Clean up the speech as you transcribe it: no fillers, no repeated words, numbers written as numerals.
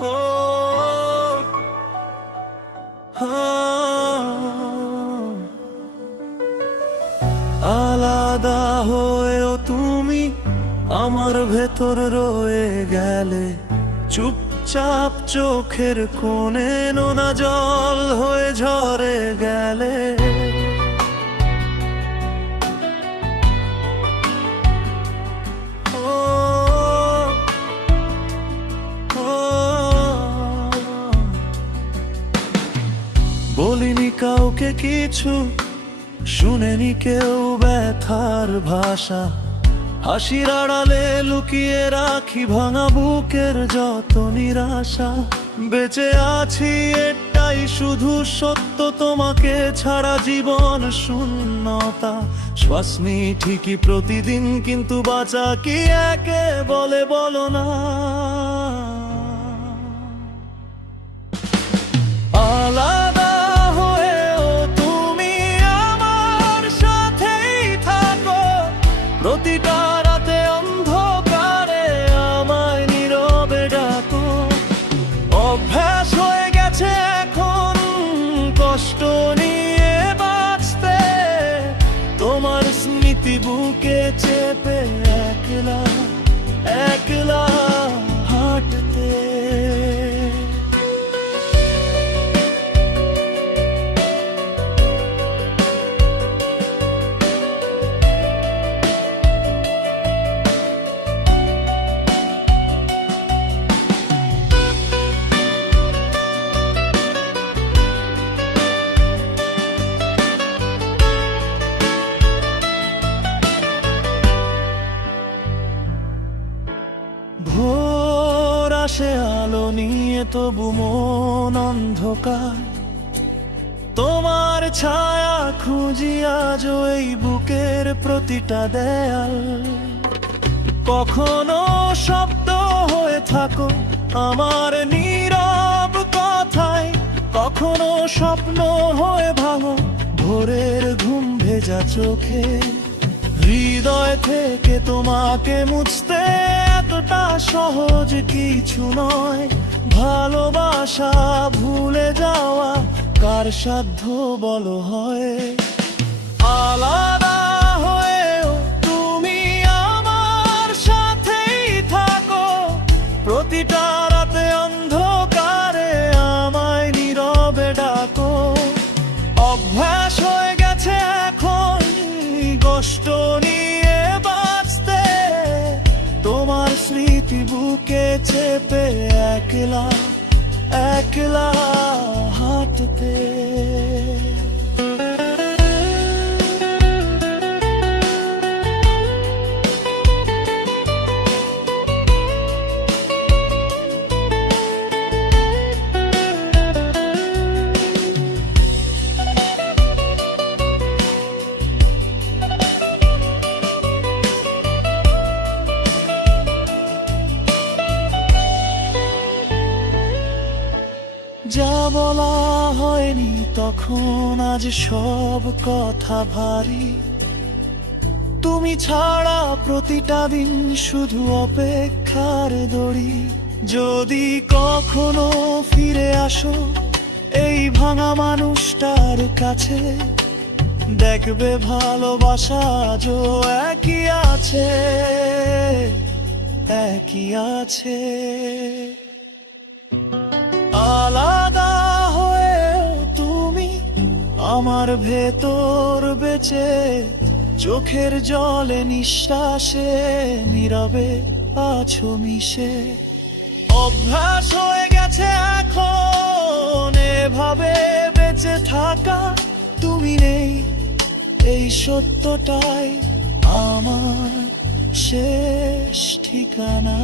ও আলাদা হয়েও তুমি আমার ভেতর রয়ে গেলে, চুপচাপ চোখের কোণে নোনা জল হয়ে ঝরে গেলে। ও ও বলিনি কাউকে কিছু, শুনেনি কেউ ব্যথার ভাষা, হাসির আড়ালে লুকিয়ে রাখি ভাঙা বুকের যত নিরাশা। বেঁচে আছি এটাই শুধু সত্য, তোমাকে ছাড়া জীবন শূন্যতা। শ্বাস নিই ঠিকই প্রতিদিন, কিন্তু বাঁচা কি একে বলে বলো না। আলাদা হয়েও তুমি আমার সাথেই থাকো, প্রতিটা রাতে অন্ধকারে আমায় নীরবে ডাকো। অভ্যাস হয়ে গেছে এখন কষ্ট নিয়ে বাঁচতে, তোমার স্মৃতি বুকে চেপে একলা একলা হাঁটতে। ভোর আসে আলো নিয়ে, তবু মন অন্ধকার। তোমার ছায়া খুঁজি আজ এই বুকের প্রতিটা দেয়াল। কখনো শব্দ হয়ে থাকো আমার নীরব কথায়, কখনো স্বপ্ন হয়ে ভাঙো ভোরের ঘুম ভেজা চোখে। হৃদয় থেকে তোমাকে মুছতে এতটা সহজ কিছু নয়, ভালোবাসা ভুলে যাওয়া কার সাধ্য বলো হয়। আলাদা হয়েও তুমি আমার সাথেই থাকো, প্রতিটা রাতে অন্ধকারে আমায় নীরবে ডাকো। অভ্যাস হয়ে গেছে এখন কষ্ট নিয়ে বাঁচতে, তোমার স্মৃতি বুকে চেপে একলা একলা হাঁটতে। যা বলা হয়নি তখন আজ সব কথা ভারী, তুমি ছাড়া প্রতিটা দিন শুধু অপেক্ষার দড়ি। যদি কখনো ফিরে আসো এই ভাঙা মানুষটার কাছে, দেখবে ভালোবাসা আজও একই আছে, একই আছে। আলাদা হয়েও তুমি আমার ভেতর বেঁচে, চোখের জলে নিঃশ্বাসে নীরবে আছো মিশে। অভ্যাস হয়ে গেছে এখন এভাবে বেঁচে থাকা, তুমি নেই এই সত্যটাই আমার শেষ ঠিকানা।